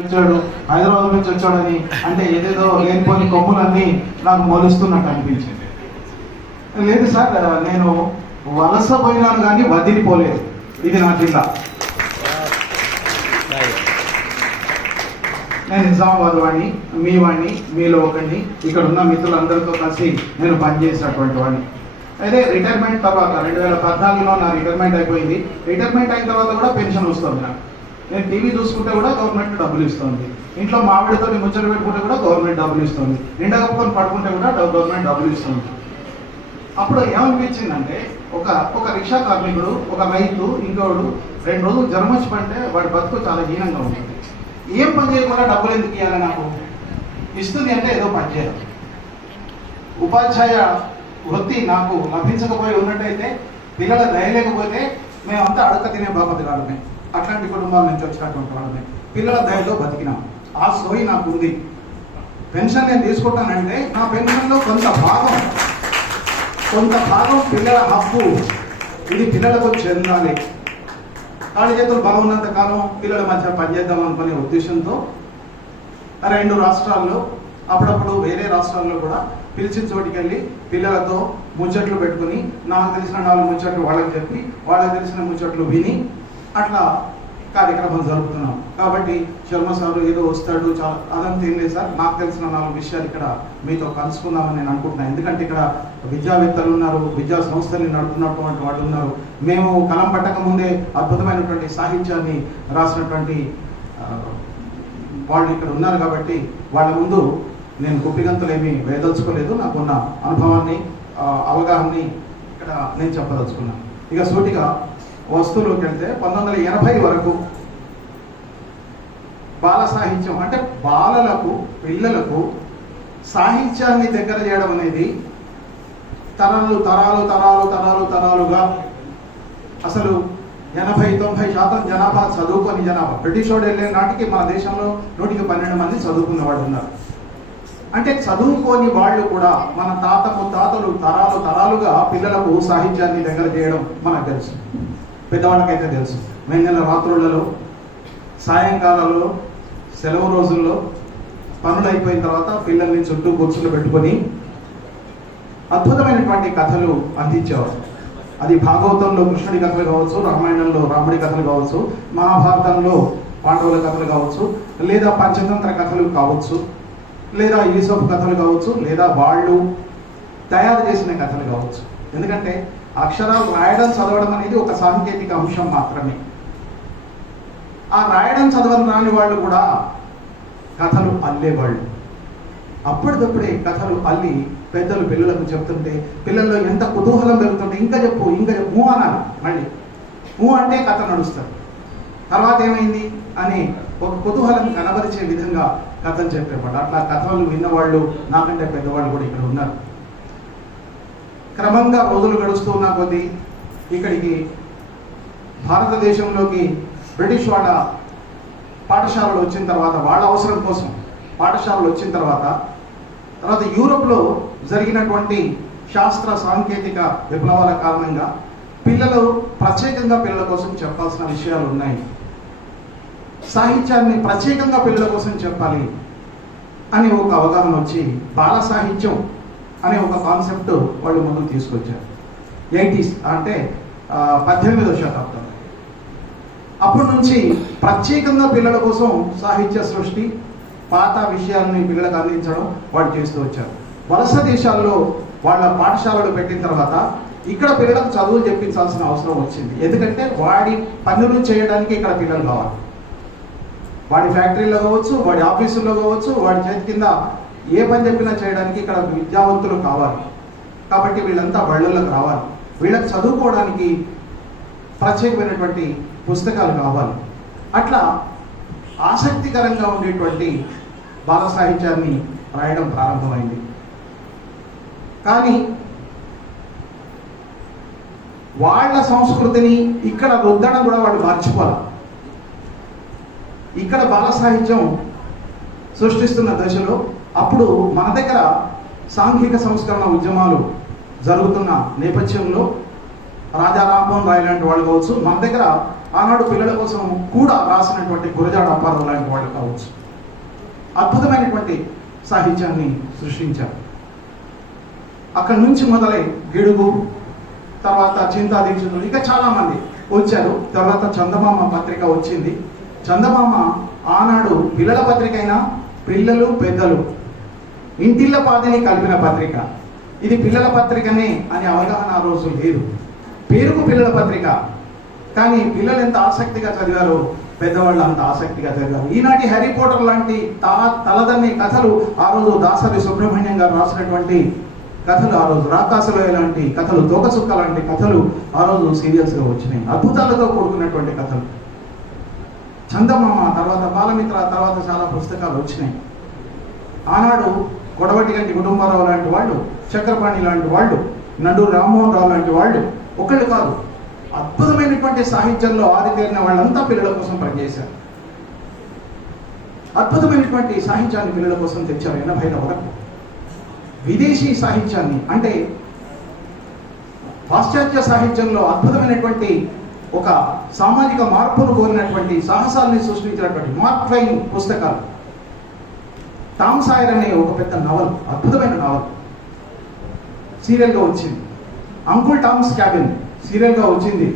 వచ్చాడు, హైదరాబాద్ నుంచి వచ్చాడని అంటే ఏదేదో లేనిపోని కొమ్ములన్నీ నాకు మొలుస్తున్నట్టు అనిపించింది. లేదు సార్, నేను వలస పోయినాను కానీ వదిలిపోలేదు. ఇది నా జిల్లా. నేను నిజామాబాద్ వాడిని, మీ వాడిని, మీలో ఒకడిని, ఇక్కడ ఉన్న మిత్రులందరితో కలిసి నేను పనిచేసినటువంటి వాడిని. అయితే రిటైర్మెంట్ తర్వాత 2014లో నా రిటైర్మెంట్ అయిపోయింది. రిటైర్మెంట్ అయిన తర్వాత కూడా పెన్షన్ వస్తుంది నాకు. నేను టీవీ చూసుకుంటే కూడా గవర్నమెంట్ డబ్బులు ఇస్తుంది. ఇంట్లో మామిడితో ముచ్చట పెట్టుకుంటే కూడా గవర్నమెంట్ డబ్బులు ఇస్తుంది. నిండా కప్పుకొని పడుకుంటే కూడా గవర్నమెంట్ డబ్బులు ఇస్తుంది. అప్పుడు ఏమనిపించిందంటే ఒక రిక్షా కార్మికుడు, ఒక రైతు, ఇంకోడు 2 రోజులు జ్వరం వచ్చి పడితే వాడి బతుకు చాలా హీనంగా ఉంటుంది. ఏం పని చేయకుండా డబ్బులు ఎందుకు ఇవ్వాలి? నాకు ఇస్తుంది అంటే ఏదో పని చేయాలి. ఉపాధ్యాయ వృత్తి నాకు లభించకపోయి ఉన్నట్టయితే, పిల్లల దయ లేకపోతే మేమంతా అడక తినే బాపతి వాళ్ళమే. అట్లాంటి కుటుంబాల నుంచి వచ్చినటువంటి వాళ్ళమే. పిల్లల దయలో బతికినాం. ఆ సోయి నాకు ఉంది. పెన్షన్ నేను తీసుకుంటానంటే నా పెన్షన్లో కొంత భాగం పిల్లల హక్కు. ఇది పిల్లలకు చెందాలి. కాళ్ళ చేతులు బాగున్నంత కాలం పిల్లల మధ్య పనిచేద్దాం అనుకునే ఉద్దేశంతో 2 రాష్ట్రాల్లో, అప్పుడప్పుడు వేరే రాష్ట్రాల్లో కూడా పిలిచిన చోటికి వెళ్ళి పిల్లలతో ముచ్చట్లు పెట్టుకుని, నాకు తెలిసిన 4 ముచ్చట్లు వాళ్ళకి చెప్పి, వాళ్ళకి తెలిసిన ముచ్చట్లు విని అట్లా కార్యక్రమం జరుపుతున్నాం. కాబట్టి శర్మ సార్ ఏదో వస్తాడు, చాలా అదంతా ఏం లేదు సార్. నాకు తెలిసిన 4 విషయాలు ఇక్కడ మీతో కలుసుకుందామని నేను అనుకుంటున్నాను. ఎందుకంటే ఇక్కడ విద్యావేత్తలు ఉన్నారు, విద్యా సంస్థల్ని నడుపుతున్నటువంటి వాళ్ళు ఉన్నారు. మేము కలం పట్టక ముందే అద్భుతమైనటువంటి సాహిత్యాన్ని రాసినటువంటి వాళ్ళు ఇక్కడ ఉన్నారు. కాబట్టి వాళ్ళ ముందు నేను గుప్పిగంతులు ఏమీ వేదలుచుకోలేదు. నాకున్న అనుభవాన్ని, అవగాహనని ఇక్కడ నేను చెప్పదలుచుకున్నాను. ఇక సూటిగా వస్తువులోకి వెళ్తే 1980 వరకు బాల సాహిత్యం అంటే బాలలకు, పిల్లలకు సాహిత్యాన్ని దగ్గర చేయడం అనేది తరాలుగా అసలు 80-90% జనాభా చదువుకొని జనాభా. బ్రిటిష్ వాడు వెళ్ళే నాటికి మన దేశంలో 112 మంది చదువుకున్న వాళ్ళు ఉన్నారు. అంటే చదువుకోని వాళ్ళు కూడా మన తాత ముత్తాతలు తరాలుగా పిల్లలకు సాహిత్యాన్ని దగ్గర చేయడం మనకు తెలుసు. పెద్దవాళ్ళకైతే తెలుసు. వెన్నెల రాత్రులలో, సాయంకాలంలో, సెలవు రోజుల్లో పనులు అయిపోయిన తర్వాత పిల్లల్ని చుట్టూ కూర్చుని పెట్టుకొని అద్భుతమైనటువంటి కథలు అందించేవారు. అది భాగవతంలో కృష్ణుడి కథలు కావచ్చు, రామాయణంలో రాముడి కథలు కావచ్చు, మహాభారతంలో పాండవుల కథలు కావచ్చు, లేదా పంచతంత్ర కథలు కావచ్చు, లేదా యూసఫ్ కథలు కావచ్చు, లేదా వాళ్ళు తయారు చేసిన కథలు కావచ్చు. ఎందుకంటే అక్షరాలు రాయడం, చదవడం అనేది ఒక సాంకేతిక అంశం మాత్రమే. ఆ రాయడం, చదవడం రాని వాళ్ళు కూడా కథలు అల్లేవాళ్ళు. అప్పటికప్పుడే కథలు అల్లి పెద్దలు పిల్లలకు చెప్తుంటే పిల్లల్లో ఎంత కుతూహలం పెరుగుతుంటే ఇంకా చెప్పు అనాలి. మళ్ళీ అంటే కథ నడుస్తారు. తర్వాత ఏమైంది అని ఒక కుతూహలం కనబరిచే విధంగా కథలు చెప్పేవాళ్ళు. అట్లా కథలు విన్నవాళ్ళు నాకంటే పెద్దవాళ్ళు కూడా ఇక్కడ ఉన్నారు. క్రమంగా రోజులు గడుస్తూ ఉన్న కొద్దీ ఇక్కడికి భారతదేశంలోకి బ్రిటిష్ వాళ్ళ పాఠశాలలు వచ్చిన తర్వాత, వాళ్ళ అవసరం కోసం పాఠశాలలు వచ్చిన తర్వాత యూరోప్లో జరిగినటువంటి శాస్త్ర సాంకేతిక విప్లవాల కారణంగా ప్రత్యేకంగా పిల్లల కోసం చెప్పాల్సిన విషయాలు ఉన్నాయి. సాహిత్యాన్ని ప్రత్యేకంగా పిల్లల కోసం చెప్పాలి అని ఒక అవగాహన వచ్చి బాల సాహిత్యం అనే ఒక కాన్సెప్ట్ వాళ్ళు ముందుకు తీసుకొచ్చారు. 80s అంటే 18వ శతాబ్దం. అప్పటి నుంచి ప్రత్యేకంగా పిల్లల కోసం సాహిత్య సృష్టి, పాత విషయాలని పిల్లలకు అందించడం వాళ్ళు చేస్తూ వచ్చారు. వలస దేశాల్లో వాళ్ళ పాఠశాలలు పెట్టిన తర్వాత ఇక్కడ పిల్లలకు చదువులు చెప్పించాల్సిన అవసరం వచ్చింది. ఎందుకంటే వాడి పనులు చేయడానికి ఇక్కడ పిల్లలు కావాలి. వాడి ఫ్యాక్టరీలో కావచ్చు, వాడి ఆఫీసుల్లో కావచ్చు, వాడి చేతి కింద ఏ పని చెప్పినా చేయడానికి ఇక్కడ విద్యావంతులు కావాలి. కాబట్టి వీళ్ళంతా బళ్ళల్లోకి రావాలి. వీళ్ళకి చదువుకోవడానికి ప్రత్యేకమైనటువంటి పుస్తకాలు కావాలి. అట్లా ఆసక్తికరంగా ఉండేటువంటి బాల సాహిత్యాన్ని రాయడం ప్రారంభమైంది. కానీ వాళ్ళ సంస్కృతిని ఇక్కడ రుద్దడం కూడా వాళ్ళు మర్చిపోవాలి. ఇక్కడ బాల సాహిత్యం సృష్టిస్తున్న దశలో అప్పుడు మన దగ్గర సాంఘిక సంస్కరణ ఉద్యమాలు జరుగుతున్న నేపథ్యంలో రాజా రామ్మోహన్ రాయ్ లాంటి వాళ్ళు కావచ్చు, మన దగ్గర ఆనాడు పిల్లల కోసం కూడా రాసినటువంటి గురజాడ అప్పారావు లాంటి వాళ్ళు కావచ్చు. అద్భుతమైనటువంటి సాహిత్యాన్ని సృష్టించారు. అక్కడి నుంచి మొదలై గిడుగు, తర్వాత చింతా దీక్షితులు, ఇక చాలామంది వచ్చారు. తర్వాత చందమామ పత్రిక వచ్చింది. చందమామ ఆనాడు పిల్లల పత్రిక అయినా పిల్లలు పెద్దలు ఇంటిళ్ళ పాదిని కలిపిన పత్రిక. ఇది పిల్లల పత్రికనే అనే అవగాహన ఆ రోజు లేదు. పేరుకు పిల్లల పత్రిక, కానీ పిల్లలు ఎంత ఆసక్తిగా చదివారో పెద్దవాళ్ళు అంత ఆసక్తిగా చదివారు. ఈనాటి హ్యారీ పోటర్ లాంటి తలదన్ని కథలు ఆ రోజు దాసరి సుబ్రహ్మణ్యం గారు రాసినటువంటి కథలు, ఆ రోజు రాకాసులో లాంటి కథలు, తోకచుక్క లాంటి కథలు ఆ రోజు సీరియల్స్గా వచ్చినాయి. అద్భుతాలతో కూడుకున్నటువంటి కథలు. చందమామ తర్వాత బాలమిత్ర తర్వాత చాలా పుస్తకాలు వచ్చినాయి. ఆనాడు కొడవటి గంటి కుటుంబారావు లాంటి వాళ్ళు, చక్రపాణి లాంటి వాళ్ళు, నండూరు రామ్మోహన్ రావు లాంటి వాళ్ళు ఒకళ్ళు కాదు, అద్భుతమైనటువంటి సాహిత్యంలో ఆరితేరిన వాళ్ళంతా పిల్లల కోసం పనిచేశారు. అద్భుతమైనటువంటి సాహిత్యాన్ని పిల్లల కోసం తెచ్చారు. 80ల వరకు విదేశీ సాహిత్యాన్ని, అంటే పాశ్చాత్య సాహిత్యంలో అద్భుతమైనటువంటి ఒక సామాజిక మార్పును కోరినటువంటి సాహసాల్ని సృష్టించినటువంటి మార్క్ ట్వైన్ పుస్తకాలు. టామ్ సాయర్ అనే ఒక పెద్ద నవల్, అద్భుతమైన నవల్ సీరియల్గా వచ్చింది. అంకుల్ టామ్స్ క్యాబిన్ సీరియల్గా వచ్చింది.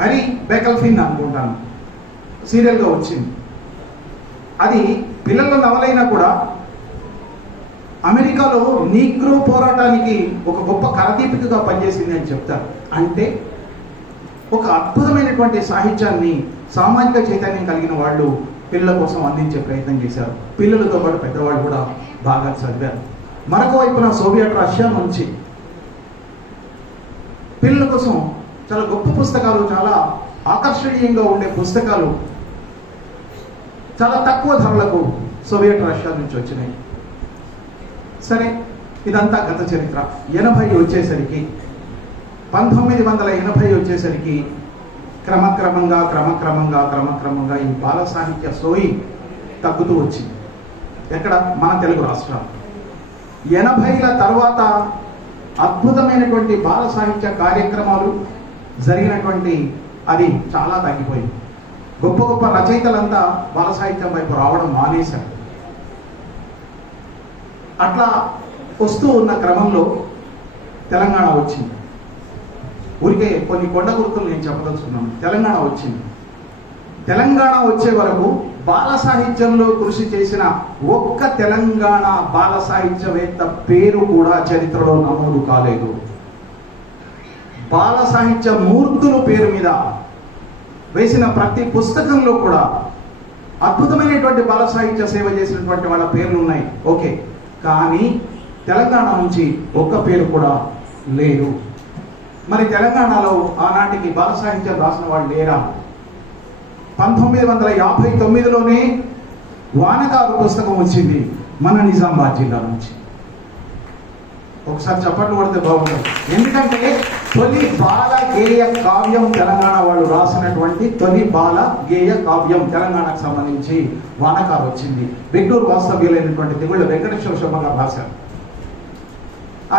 హరి బేకల్ఫిన్ అనుకుంటాను సీరియల్గా వచ్చింది. అది పిల్లల నవలైనా కూడా అమెరికాలో నీగ్రో పోరాటానికి ఒక గొప్ప కరదీపికగా పనిచేసింది అని చెప్తారు. అంటే ఒక అద్భుతమైనటువంటి సాహిత్యాన్ని, సామాజిక చైతన్యం కలిగిన వాళ్ళు పిల్లల కోసం అందించే ప్రయత్నం చేశారు. పిల్లలతో పాటు పెద్దవాళ్ళు కూడా బాగా చదివారు. మరొక వైపున సోవియట్ రష్యా నుంచి పిల్లల కోసం చాలా గొప్ప పుస్తకాలు, చాలా ఆకర్షణీయంగా ఉండే పుస్తకాలు చాలా తక్కువ ధరలకు సోవియట్ రష్యా నుంచి వచ్చినాయి. సరే, ఇదంతా గత చరిత్ర. 80 వచ్చేసరికి, 1980 వచ్చేసరికి క్రమక్రమంగా ఈ బాల సాహిత్య సోయి తగ్గుతూ వచ్చింది. ఎక్కడ? మన తెలుగు రాష్ట్రాలు. 80ల తర్వాత అద్భుతమైనటువంటి బాల సాహిత్య కార్యక్రమాలు జరిగినటువంటి అది చాలా తగ్గిపోయింది. గొప్ప గొప్ప రచయితలంతా బాల సాహిత్యం వైపు రావడం మానేశారు. అట్లా వస్తూ ఉన్న క్రమంలో తెలంగాణ వచ్చింది. ఊరికే కొన్ని కొండ గుర్తులు నేను చెప్పదలుచుకున్నాను. తెలంగాణ వచ్చింది. తెలంగాణ వచ్చే వరకు బాల సాహిత్యంలో కృషి చేసిన ఒక్క తెలంగాణ బాల సాహిత్యవేత్త పేరు కూడా చరిత్రలో నమోదు కాలేదు. బాల సాహిత్య మూర్తులు పేరు మీద వేసిన ప్రతి పుస్తకంలో కూడా అద్భుతమైనటువంటి బాల సాహిత్య సేవ చేసినటువంటి వాళ్ళ పేర్లు ఉన్నాయి. ఓకే, కానీ తెలంగాణ నుంచి ఒక్క పేరు కూడా లేదు. మరి తెలంగాణలో ఆనాటికి బాల సాహిత్యం రాసిన వాళ్ళు లేరా? 1959లోనే వానకారు పుస్తకం వచ్చింది మన నిజామాబాద్ జిల్లా నుంచి. ఒకసారి చప్పట్లు కొడితే బాగుంటుంది. ఎందుకంటే తొలి బాల గేయ కావ్యం తెలంగాణ వాళ్ళు రాసినటువంటి తొలి బాల గేయ కావ్యం తెలంగాణకు సంబంధించి వానకారు వచ్చింది. బెంగళూరు వాస్తవ్యులైనటువంటి తెగుళ్ళ వెంకటేశ్వర శర్మ గారు రాశారు.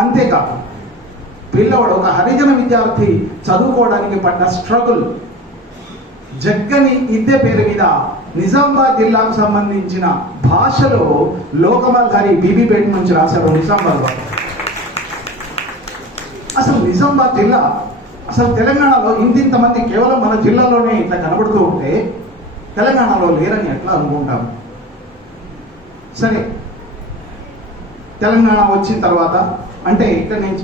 అంతేకాదు పిల్లవాడు, ఒక హరిజన విద్యార్థి చదువుకోవడానికి పడ్డ స్ట్రగుల్, జగ్గని ఇద్దె పేరు మీద నిజామాబాద్ జిల్లాకు సంబంధించిన భాషలో లోకమాల్ గారి బీబీపేట నుంచి రాశారు నిజామాబాద్ వాళ్ళు. అసలు నిజామాబాద్ జిల్లా, అసలు తెలంగాణలో ఇంతమంది కేవలం మన జిల్లాలోనే ఇట్లా కనబడుతూ ఉంటే తెలంగాణలో లేరని ఎట్లా అనుకుంటాం? సరే, తెలంగాణ వచ్చిన తర్వాత అంటే ఇక్కడ నేను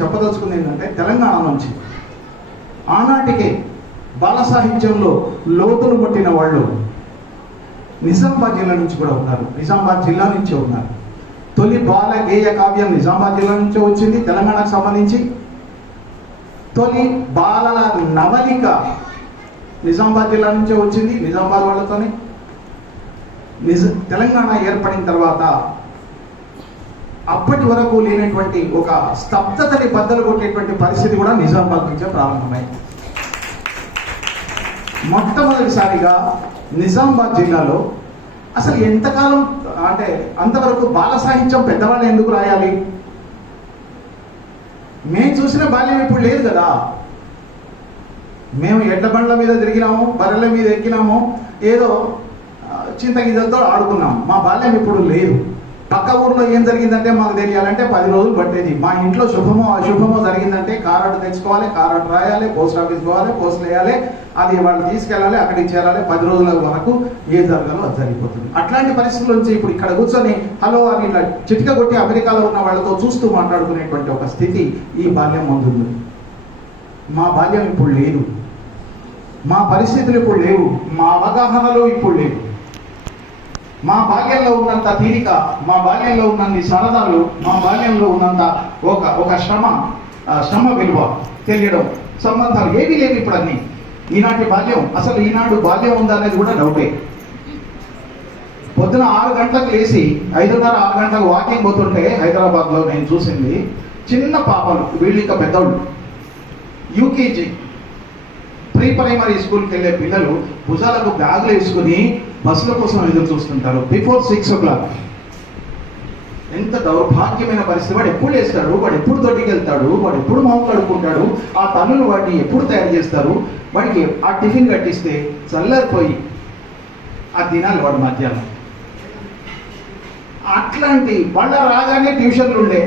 చెప్పదలుచుకుంది ఏంటంటే తెలంగాణ నుంచి ఆనాటికే బాల సాహిత్యంలో లోతులు పట్టిన వాళ్ళు నిజామాబాద్ జిల్లా నుంచి కూడా ఉన్నారు. నిజామాబాద్ జిల్లా నుంచే ఉన్నారు. తొలి బాల గేయ కావ్యం నిజామాబాద్ జిల్లా నుంచే వచ్చింది తెలంగాణకు సంబంధించి. తొలి బాలల నవలిక నిజామాబాద్ జిల్లా నుంచే వచ్చింది, నిజామాబాద్ వాళ్ళతోనే. తెలంగాణ ఏర్పడిన తర్వాత అప్పటి వరకు లేనటువంటి ఒక స్తబ్దతని బద్దలు కొట్టేటువంటి పరిస్థితి కూడా నిజామాబాద్ నుంచే ప్రారంభమైంది. మొట్టమొదటిసారిగా నిజామాబాద్ జిల్లాలో అసలు ఎంతకాలం అంటే అంతవరకు బాల సాహిత్యం పెద్దవాళ్ళు ఎందుకు రాయాలి? మేము చూసిన బాల్యం ఇప్పుడు లేదు కదా. మేము ఎడ్ల బండ్ల మీద తిరిగినాము, బర్రెల మీద ఎక్కినాము, ఏదో చింతగిజలతో ఆడుకున్నాము. మా బాల్యం ఇప్పుడు లేదు. పక్క ఊర్లో ఏం జరిగిందంటే మాకు తెలియాలంటే 10 రోజులు పట్టేది. మా ఇంట్లో శుభమో అశుభమో జరిగిందంటే కారాటు తెచ్చుకోవాలి, కారాటు రాయాలి, పోస్ట్ ఆఫీస్ పోవాలి, పోస్ట్ వేయాలి, అది వాళ్ళు తీసుకెళ్ళాలి, అక్కడికి చేరాలి. 10 రోజుల వరకు ఏ జరగాలో అది జరిగిపోతుంది. అట్లాంటి పరిస్థితుల నుంచి ఇప్పుడు ఇక్కడ కూర్చొని హలో అని ఇట్లా చిటిక కొట్టి అమెరికాలో ఉన్న వాళ్ళతో చూస్తూ మాట్లాడుకునేటువంటి ఒక స్థితి ఈ బాల్యం ముందుంది. మా బాల్యం ఇప్పుడు లేదు, మా పరిస్థితులు ఇప్పుడు లేవు, మా అవగాహనలు ఇప్పుడు లేవు. మా బాల్యంలో ఉన్నంత తీరిక, మా బాల్యంలో ఉన్నన్ని సరదాలు, మా బాల్యంలో ఉన్నంత ఒక శ్రమ విలువ తెలియడం, సంబంధాలు ఏవి లేవు ఇప్పుడు అన్ని. ఈనాటి బాల్యం, అసలు ఈనాడు బాల్యం ఉందా అనేది కూడా డౌటే. పొద్దున 6 గంటలకు లేచి 5:30, 6 గంటలకు వాకింగ్ పోతుంటే హైదరాబాద్లో నేను చూసింది చిన్న పాపలు, వీళ్ళు ఇంకా పెద్దవాళ్ళు, యూకేజీ ప్రీ ప్రైమరీ స్కూల్కి వెళ్ళే పిల్లలు భుజాలకు బ్యాగులు వేసుకుని బస్సుల కోసం ఎదురు చూస్తుంటారు బిఫోర్ 6 o'clock. ఎంత దౌర్భాగ్యమైన పరిస్థితి. వాడు ఎప్పుడు వేస్తాడు, వాడు ఎప్పుడు తోటికి వెళ్తాడు, వాడు ఎప్పుడు మొహం కడుక్కుంటాడు, ఆ తల్లులు వాటిని ఎప్పుడు తయారు చేస్తారు, వాడికి ఆ టిఫిన్ కట్టిస్తే చల్లారిపోయి ఆ తినాలి వాడు మధ్యాహ్నం. అట్లాంటి వాళ్ళ రాగానే ట్యూషన్లు ఉండే.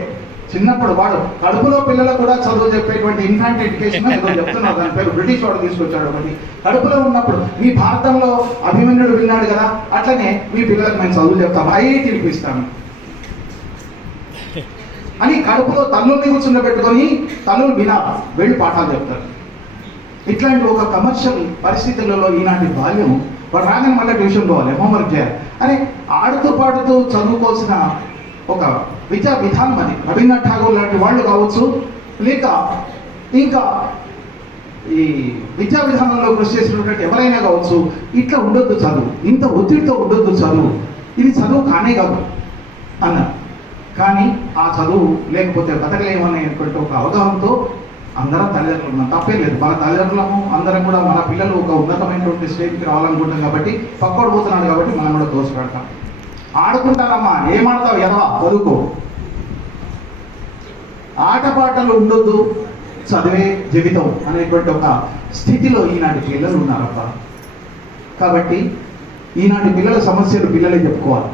చిన్నప్పుడు వాడు కడుపులో పిల్లలకు కూడా చదువు చెప్పేటువంటి ఇన్ఫాంట్ ఎడ్యుకేషన్ ఏదో చెప్తున్నారు, దాని పేరు బ్రిటిష్ వాడు తీసుకొచ్చాడు ఒకటి. కడుపులో ఉన్నప్పుడు మీ భారతంలో అభిమన్యుడు విన్నాడు కదా, అట్లనే మీ పిల్లలకు మేము చదువు చెప్తాము, ఐఐటీ ఇప్పిస్తాము అని కడుపులో తల్లుల్ని కూర్చుండబెట్టుకొని తల్లులు వినాలి, వెళ్ళి పాఠాలు చెప్తారు. ఇట్లాంటి ఒక కమర్షియల్ పరిస్థితులలో ఈనాటి బాల్యం. వాడు రాగానే మళ్ళీ ట్యూషన్ పోవాలి, హోంవర్క్ చేయాలి అని ఆడుతూ పాడుతూ చదువుకోవాల్సిన ఒక విద్యా విధానం అది. రవీంద్రనాథ్ ఠాగూర్ లాంటి వాళ్ళు కావచ్చు, లేక ఇంకా ఈ విద్యా విధానంలో కృషి చేసినటువంటి ఎవరైనా కావచ్చు, ఇట్లా ఉండొద్దు చదువు, ఇంత ఒత్తిడితో ఉండొద్దు చదువు, ఇది చదువు కానే కాదు అన్నారు. కానీ ఆ చదువు లేకపోతే బతకలేమనేటువంటి ఒక అవగాహనతో అందరం తల్లిదండ్రులు ఉన్నాం, తప్పే లేదు. మన తల్లిదండ్రులము అందరం కూడా మన పిల్లలు ఒక ఉన్నతమైనటువంటి స్టేజ్కి రావాలనుకుంటాం కాబట్టి, పక్కోడు పోతున్నాడు కాబట్టి మనం కూడా దోషపెడతాం. ఆడుకుంటారమ్మా, ఏమాడతావు ఎదవా, చదువుకో. ఆటపాటలు ఉండొద్దు, చదివే జీవితం అనేటువంటి ఒక స్థితిలో ఈనాటి పిల్లలు ఉన్నారబ్బా. కాబట్టి ఈనాటి పిల్లల సమస్యలు పిల్లలే చెప్పుకోవాలి,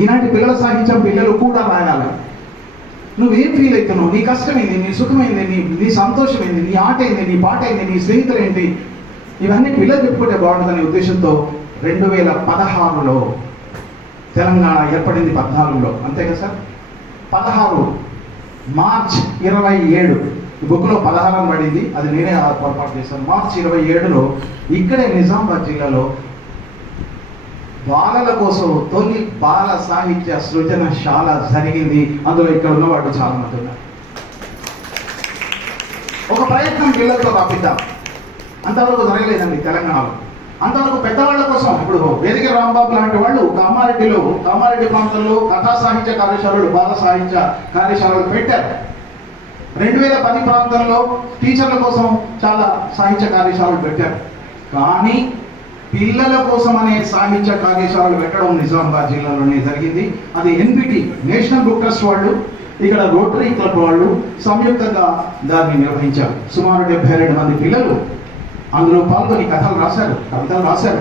ఈనాటి పిల్లల సాహిత్యం పిల్లలు కూడా రాయాలి. నువ్వేం ఫీల్ అవుతున్నావు, నీ కష్టమైంది, నీ సుఖమైంది, నీ సంతోషమైంది, నీ ఆట ఏంది, నీ పాట ఏంది, నీ స్నేహితులు ఏంటి, ఇవన్నీ పిల్లలు చెప్పుకుంటే బాగుంటుందనే ఉద్దేశంతో 2016లో తెలంగాణ ఏర్పడింది. 14లో అంతే కదా సార్, 16 మార్చ్ 27 ఈ బుక్లో 16 అని పడింది, అది నేనే పొరపాటు చేశాను. మార్చ్ 27లో ఇక్కడే నిజామాబాద్ జిల్లాలో బాలల కోసం తొలి బాల సాహిత్య సృజనశాల జరిగింది. అందులో ఇక్కడ ఉన్న వాళ్ళు చాలా మంది ఉన్నారు. ఒక ప్రయత్నం పిల్లలతో రాపిద్దాం, అంతవరకు జరగలేదండి తెలంగాణలో. అంతవరకు పెద్దవాళ్ళ కోసం ఇప్పుడు వేదిక రాంబాబు లాంటి వాళ్ళు కామారెడ్డి ప్రాంతంలో కథా సాహిత్య కార్యశాలలు, బాల సాహిత్య కార్యశాలలు పెట్టారు. 2010 ప్రాంతంలో టీచర్ల కోసం చాలా సాహిత్య కార్యశాలలు పెట్టారు. కానీ పిల్లల కోసం అనే సాహిత్య కార్యశాలలు పెట్టడం నిజామాబాద్ జిల్లాలోనే జరిగింది. అది ఎన్బిటి నేషనల్ బుక్ ట్రస్ట్ వాళ్ళు, ఇక్కడ రోటరీ క్లబ్ వాళ్ళు సంయుక్తంగా దాన్ని నిర్వహించారు. సుమారు 72 మంది పిల్లలు అందులో పాల్గొని కథలు రాశారు, కవితలు రాశారు.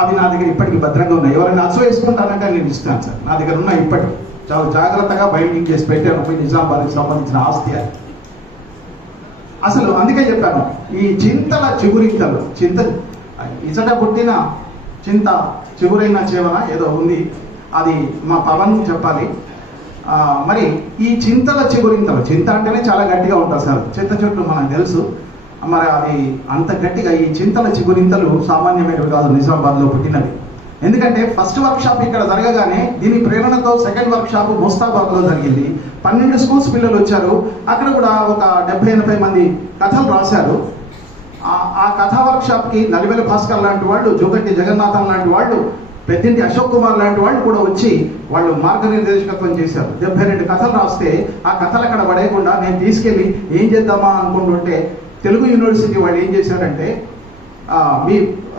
అవి నా దగ్గర ఇప్పటికీ భద్రంగా ఉన్నాయి. ఎవరైనా అసలు వేసుకుంటానంటే నేను ఇస్తాను సార్, నా దగ్గర ఉన్నాయి. ఇప్పటికి చాలా జాగ్రత్తగా బైండింగ్ చేసి పెట్టాను. నిజామాబాద్కి సంబంధించిన ఆస్తి అది. అసలు అందుకే చెప్పాను, ఈ చింతల చిగురింతలు, ఇచట పుట్టిన చింత చిగురైన చేవన ఏదో ఉంది, అది మా పవన్ చెప్పాలి. మరి ఈ చింతల చిగురింతలు, చింత అంటేనే చాలా గట్టిగా ఉంటుంది సార్, చింత చెట్లు మనకు తెలుసు. మరి అది అంత గట్టిగా ఈ చింతల చిగురింతలు సామాన్యమైనవి కాదు, నిజామాబాద్లో పుట్టినవి. ఎందుకంటే ఫస్ట్ వర్క్షాప్ ఇక్కడ జరగగానే దీని ప్రేరణతో సెకండ్ వర్క్షాప్ ముస్తాబాద్లో జరిగింది. 12 స్కూల్స్ పిల్లలు వచ్చారు. అక్కడ కూడా ఒక 70-80 మంది కథలు రాశారు. ఆ కథా వర్క్షాప్కి నలివెల భాస్కర్ లాంటి వాళ్ళు, జోగట్టి జగన్నాథం లాంటి వాళ్ళు, పెద్దింటి అశోక్ కుమార్ లాంటి వాళ్ళు కూడా వచ్చి వాళ్ళు మార్గనిర్దేశకత్వం చేశారు. 72 కథలు రాస్తే ఆ కథలు అక్కడ పడేయకుండా నేను తీసుకెళ్ళి ఏం చేద్దామా అనుకుంటుంటే తెలుగు యూనివర్సిటీ వాళ్ళు ఏం చేశారంటే, మీ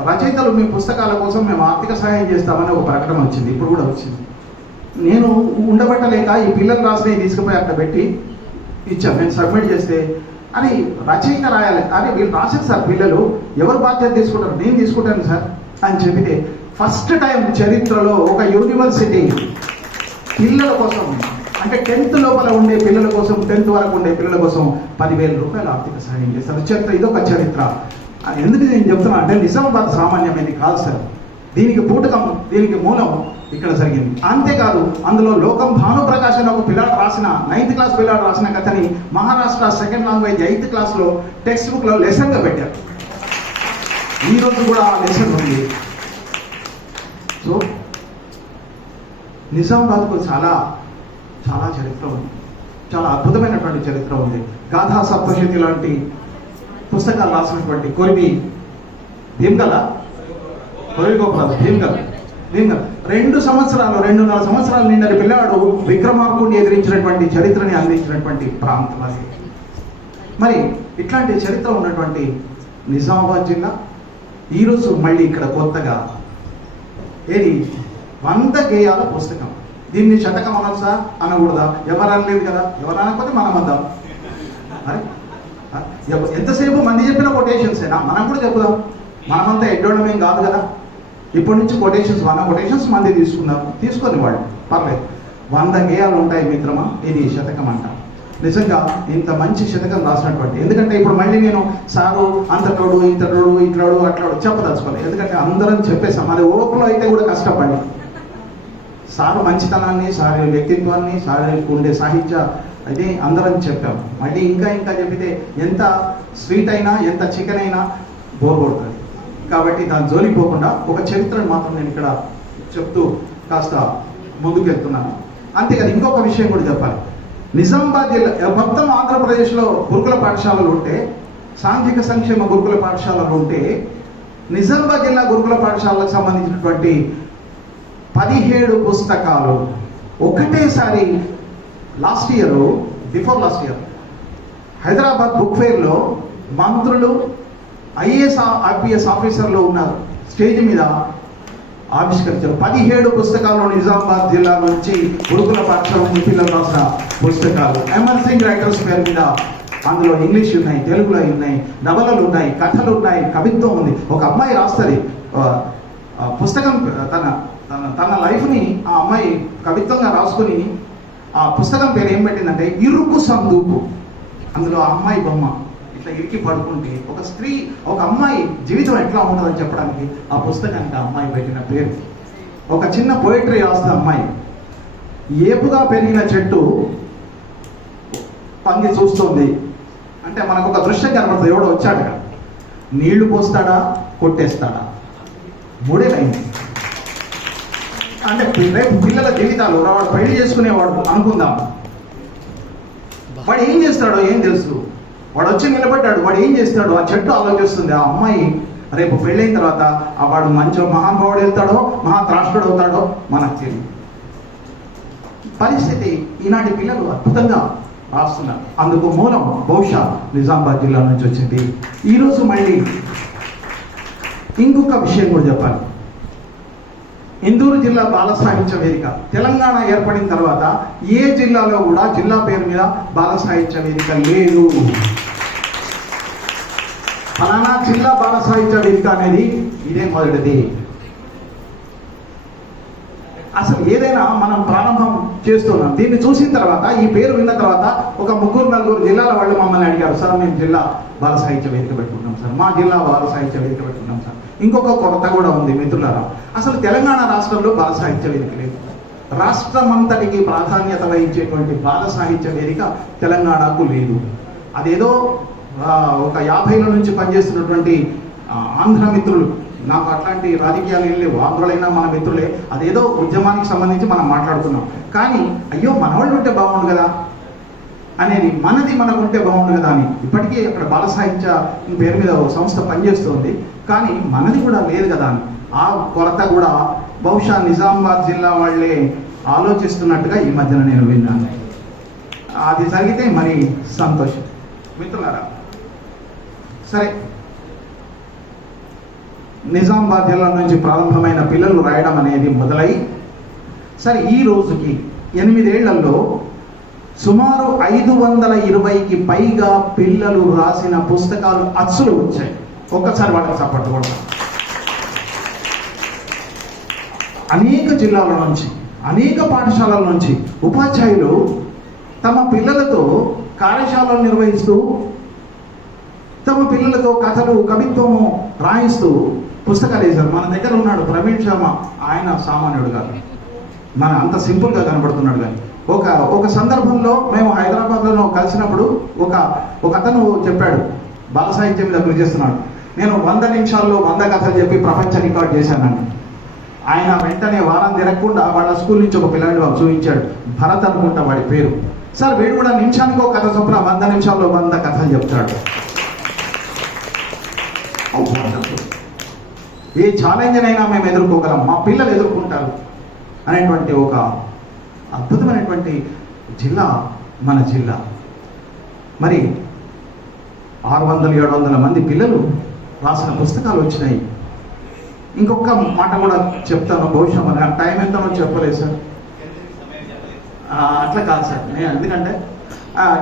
రచయితలు మీ పుస్తకాల కోసం మేము ఆర్థిక సహాయం చేస్తామని ఒక ప్రకటన వచ్చింది, ఇప్పుడు కూడా వచ్చింది. నేను ఉండబట్టలేక ఈ పిల్లలు రాసినవి తీసుకుపోయి అక్కడ పెట్టి ఇచ్చాను. నేను సబ్మిట్ చేస్తే అని రచయిత రాయాలి. అని వీళ్ళు రాశారు సార్, పిల్లలు ఎవరు బాధ్యత తీసుకుంటారు, నేను తీసుకుంటాను సార్ అని చెబితే ఫస్ట్ టైం చరిత్రలో ఒక యూనివర్సిటీ పిల్లల కోసం, అంటే 10th లోపల ఉండే పిల్లల కోసం, 10th వరకు ఉండే పిల్లల కోసం 10,000 రూపాయలు ఆర్థిక సహాయం చేస్తారు. చరిత్ర, ఇదొక చరిత్ర. ఎందుకు నేను చెప్తున్నా అంటే నిజామాబాద్ సామాన్యమైనది కాదు సార్. దీనికి పూటకం, దీనికి మూలం ఇక్కడ జరిగింది. అంతేకాదు అందులో లోకం భానుప్రకాష్ అని ఒక పిల్లాడు రాసిన, 9th క్లాస్ పిల్లాడు రాసిన కథని మహారాష్ట్ర సెకండ్ లాంగ్వేజ్ 8th క్లాస్లో టెక్స్ట్ బుక్లో లెసన్గా పెట్టారు. ఈరోజు కూడా ఆ లెసన్ ఉంది. సో నిజామాబాద్కు చాలా చాలా చరిత్ర ఉంది, చాలా అద్భుతమైనటువంటి చరిత్ర ఉంది. గాథా సప్తశతి లాంటి పుస్తకాలు రాసినటువంటి కొరివి భీమ్గల్ గోపరాజు, భీమ్గల్ 2 సంవత్సరాలు 2.5 సంవత్సరాలు నిండిన పిల్లవాడు విక్రమార్కుడిని ఎదిరించినటువంటి చరిత్రని అందించినటువంటి ప్రాంతం అది. మరి ఇట్లాంటి చరిత్ర ఉన్నటువంటి నిజామాబాద్ జిల్లా ఈరోజు మళ్ళీ ఇక్కడ కొత్తగా ఏది 100 గేయాల పుస్తకం. దీన్ని శతకం అనొచ్చా అనకూడదా? ఎవరు అనలేదు కదా, ఎవరు అనకపోతే మనం అందాం. అరే ఎంతసేపు మంది చెప్పిన కొటేషన్సేనా, మనం కూడా చెప్పుదాం. మనమంతా ఎడ్డోడమేం కాదు కదా. ఇప్పటి నుంచి కొటేషన్స్ 100 కొటేషన్స్ మంది తీసుకుందాం, తీసుకొని వాళ్ళు పర్లేదు. 100 గేయాలు ఉంటాయి మిత్రమా, ఇది శతకం అంటాం. నిజంగా ఇంత మంచి శతకం రాసినటువంటి, ఎందుకంటే ఇప్పుడు మళ్ళీ నేను సారు అంతటోడు ఇంతటోడు ఇట్లాడు అట్లాడు చెప్పదలుచుకోలేదు. ఎందుకంటే అందరం చెప్పేసాం. అది ఓపెన్లో అయితే కూడా కష్టపడి సారు మంచితనాన్ని, సారి వ్యక్తిత్వాన్ని, సారి ఉండే సాహిత్య అది అందరం చెప్పాం. మళ్ళీ ఇంకా ఇంకా చెబితే ఎంత స్వీట్ అయినా, ఎంత చికెన్ అయినా బోర్ కొడుతుంది. కాబట్టి దాని జోలికి పోకుండా ఒక చరిత్రను మాత్రం నేను ఇక్కడ చెప్తూ కాస్త ముందుకెళ్తున్నాను. అంతేకాదు ఇంకొక విషయం కూడా చెప్పాలి. నిజామాబాద్ జిల్లా మొత్తం ఆంధ్రప్రదేశ్లో గురుకుల పాఠశాలలు ఉంటే, సాంఘిక సంక్షేమ గురుకుల పాఠశాలలు ఉంటే, నిజామాబాద్ జిల్లా గురుకుల పాఠశాలకు సంబంధించినటువంటి 17 పుస్తకాలు ఒకటేసారి before last year Hyderabad book ఫేర్లో మంత్రులు, IAS IPS ఆఫీసర్లు ఉన్నారు, స్టేజ్ మీద ఆవిష్కరించారు. 17 పుస్తకాలు నిజామాబాద్ జిల్లా నుంచి గురుకుల పాఠశాల నుంచి పిల్లలు రాసిన పుస్తకాలు. ఎమర్జింగ్ రైటర్స్ పేరు మీద అందులో ఇంగ్లీష్ ఉన్నాయి, తెలుగులో ఉన్నాయి, నవలలు ఉన్నాయి, కథలు ఉన్నాయి, కవిత్వం ఉంది. ఒక అమ్మాయి రాస్తుంది పుస్తకం, తన లైఫ్ని ఆ అమ్మాయి కవిత్వంగా రాసుకుని ఆ పుస్తకం పేరు ఏం పెట్టిందంటే ఇరుకు సందూకు. అందులో ఆ అమ్మాయి బొమ్మ ఇట్లా ఇరికి పడుకుంటే ఒక అమ్మాయి జీవితం ఎట్లా ఉంటుందని చెప్పడానికి ఆ పుస్తకానికి ఆ అమ్మాయి పెట్టిన పేరు. ఒక చిన్న పోయిటరీ రాసిన అమ్మాయి, ఏపుగా పెరిగిన చెట్టు పంగి చూస్తుంది అంటే మనకు ఒక దృశ్యం కనబడుతుంది. ఎవడో వచ్చాడు, నీళ్లు పోస్తాడా, కొట్టేస్తాడా, 3 లైన్స్. అంటే రేపు పిల్లల జీవితాలు వాడు పెళ్లి చేసుకునేవాడు అనుకుందాం, వాడు ఏం చేస్తాడో ఏం తెలుసు, వాడు వచ్చి నిలబడ్డాడు, వాడు ఏం చేస్తాడో ఆ చెట్టు ఆలోచిస్తుంది. ఆ అమ్మాయి రేపు పెళ్ళైన తర్వాత వాడు మంచి మహానుభావుడు వెళ్తాడో మహాత్రాష్ట్రుడు అవుతాడో మనకు తెలియదు. పరిస్థితి ఈనాటి పిల్లలు అద్భుతంగా రాస్తున్నారు. అందుకు మూలం బహుశా నిజామాబాద్ జిల్లా నుంచి వచ్చింది. ఈరోజు మళ్ళీ ఇంకొక విషయం కూడా చెప్పాలి. ఇందూరు జిల్లా బాల సాహిత్య వేదిక తెలంగాణ ఏర్పడిన తర్వాత ఏ జిల్లాలో కూడా జిల్లా పేరు మీద బాల సాహిత్య వేదిక లేదు. ఫలానా జిల్లా బాల సాహిత్య వేదిక అనేది ఇదే మొదటిది. అసలు ఏదైనా మనం ప్రారంభం చేస్తున్నాం, దీన్ని చూసిన తర్వాత, ఈ పేరు విన్న తర్వాత ఒక 3-4 జిల్లాల వాళ్ళు మమ్మల్ని అడిగారు, సార్ మేము జిల్లా బాల సాహిత్య వేదిక పెట్టుకుంటాం సార్, మా జిల్లా బాల సాహిత్య వేదిక పెట్టుకుంటాం సార్. ఇంకొక కొరత కూడా ఉంది మిత్రులారా, అసలు తెలంగాణ రాష్ట్రంలో బాల సాహిత్య వేదిక లేదు. రాష్ట్రం అంతటికి ప్రాధాన్యత వహించేటువంటి బాల సాహిత్య వేదిక తెలంగాణకు లేదు. అదేదో ఒక 50ల నుంచి పనిచేస్తున్నటువంటి ఆంధ్ర మిత్రులు, నాకు అట్లాంటి రాజకీయాలు ఏం లేవు, ఆంధ్రులైనా మన మిత్రులే, అదేదో ఉద్యమానికి సంబంధించి మనం మాట్లాడుతున్నాం. కానీ అయ్యో మనవాళ్ళు ఉంటే బాగుండు కదా అనేది, మనది మనకు ఉంటే బాగుండు కదా అని ఇప్పటికీ అక్కడ బాల సాహిత్య పేరు మీద ఒక సంస్థ పనిచేస్తుంది, కానీ మనది కూడా లేదు కదా అని ఆ కొరత కూడా బహుశా నిజామాబాద్ జిల్లా వాళ్ళే ఆలోచిస్తున్నట్టుగా ఈ మధ్యన నేను విన్నాను. అది జరిగితే మరి సంతోషం మిత్రులారా. సరే, నిజామాబాద్ జిల్లా నుంచి ప్రారంభమైన పిల్లలు రాయడం అనేది మొదలై, సరే ఈ రోజుకి 8 ఏళ్లలో సుమారు 520కి పైగా పిల్లలు రాసిన పుస్తకాలు అచ్చులు వచ్చాయి. ఒక్కసారి వాళ్ళకి సపోర్ట్ కూడా. అనేక జిల్లాల నుంచి, అనేక పాఠశాలల నుంచి ఉపాధ్యాయులు తమ పిల్లలతో కార్యశాలలు నిర్వహిస్తూ, తమ పిల్లలతో కథలు, కవిత్వము రాయిస్తూ పుస్తకాలు వేశారు. మన దగ్గర ఉన్నాడు ప్రవీణ్ శర్మ. ఆయన సామాన్యుడు కాదు, మన అంత సింపుల్గా కనబడుతున్నాడు. కానీ ఒక సందర్భంలో మేము హైదరాబాద్లో కలిసినప్పుడు ఒక అతను చెప్పాడు, బాల సాహిత్యం మీద కృషి చేస్తున్నాడు. నేను 100 నిమిషాల్లో 100 కథలు చెప్పి ప్రపంచ రికార్డ్ చేశానండి. ఆయన వెంటనే వారం తిరగకుండా వాళ్ళ స్కూల్ నుంచి ఒక పిల్లాడిని వాడు చూపించాడు. భరత్ అనుకుంటా వాడి పేరు. సార్ వీడు కూడా నిమిషానికి ఒక కథ చొప్పున 100 నిమిషాల్లో 100 కథలు చెప్తాడు. ఏ ఛాలెంజ్ అయినా మేము ఎదుర్కోగలం, మా పిల్లలు ఎదుర్కొంటారు అనేటువంటి ఒక అద్భుతమైనటువంటి జిల్లా మన జిల్లా. మరి 600-700 మంది పిల్లలు రాసిన పుస్తకాలు వచ్చినాయి. ఇంకొక మాట కూడా చెప్తాను, బహుశా మన టైం ఎంతనో చెప్పలేదు సార్. అట్లా కాదు సార్, నేను ఎందుకంటే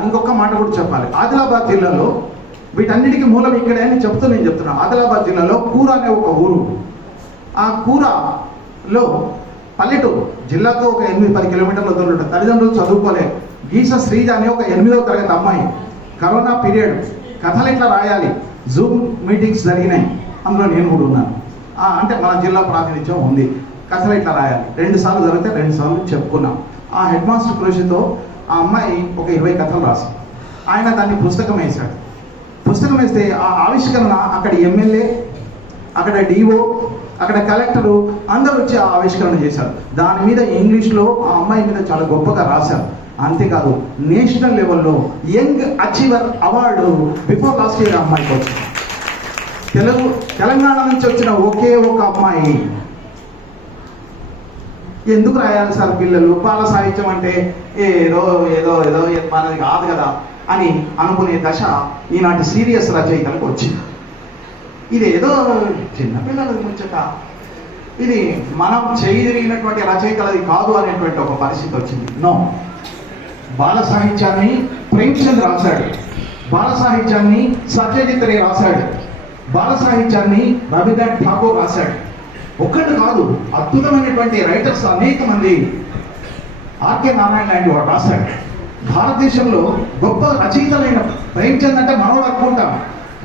ఇంకొక మాట కూడా చెప్పాలి. ఆదిలాబాద్ జిల్లాలో వీటన్నిటికీ మూలం ఇక్కడే అని నేను చెప్తున్నాను. ఆదిలాబాద్ జిల్లాలో కూర అనే ఒక ఊరు. ఆ కూరలో పల్లెటూరు, జిల్లాకు ఒక 8-10 కిలోమీటర్ల దూరం ఉంటుంది. తల్లిదండ్రులు చదువుకోలే. గీస శ్రీజ అనే ఒక 8వ తరగతి అమ్మాయి, కరోనా పీరియడ్, కథలు ఇట్లా రాయాలి, జూమ్ మీటింగ్స్ జరిగినాయి, అందులో నేను కూడా ఉన్నాను. అంటే మన జిల్లా ప్రాతినిధ్యం ఉంది. కథలు ఇట్లా రాయాలి, 2 సార్లు జరిగితే 2 సార్లు చెప్పుకున్నాం. ఆ హెడ్ మాస్టర్ కృషితో ఆ అమ్మాయి ఒక 20 కథలు రాసి ఆయన దాన్ని పుస్తకం వేశాడు. పుస్తకం వేస్తే ఆ ఆవిష్కరణ అక్కడ ఎమ్మెల్యే, అక్కడ డిఓ, అక్కడ కలెక్టరు అందరూ వచ్చి ఆ ఆవిష్కరణ చేశారు. దాని మీద ఇంగ్లీష్లో ఆ అమ్మాయి మీద చాలా గొప్పగా రాశారు. అంతేకాదు నేషనల్ లెవెల్లో young achiever award before last year అమ్మాయికి వచ్చింది. తెలంగాణ నుంచి వచ్చిన ఒకే ఒక అమ్మాయి. ఎందుకు రాయాలి సార్ పిల్లలు? బాల సాహిత్యం అంటే ఏదో ఏదో ఏదో మనది కాదు కదా అని అనుకునే దశ ఈనాటి సీరియస్ రచయితలకు వచ్చింది. ఇది ఏదో చిన్నపిల్లలది ముచ్చట, ఇది మనం చేయగలిగినటువంటి రచయితలది కాదు అనేటువంటి ఒక పరిస్థితి వచ్చింది. నో, బాల సాహిత్యాన్ని ప్రేమ్చంద్ రాశాడు, బాల సాహిత్యాన్ని సత్యజిత్ రే రాశాడు, బాల సాహిత్యాన్ని రవీంద్రనాథ్ ఠాగూర్ రాశాడు. ఒక్కటి కాదు, అద్భుతమైనటువంటి రైటర్స్ అనేక మంది, ఆర్కే నారాయణ లాంటి వాడు రాశాడు. భారతదేశంలో గొప్ప రచయితలైన ప్రేమ్చంద్ అంటే మనోడు అనుకుంటాం,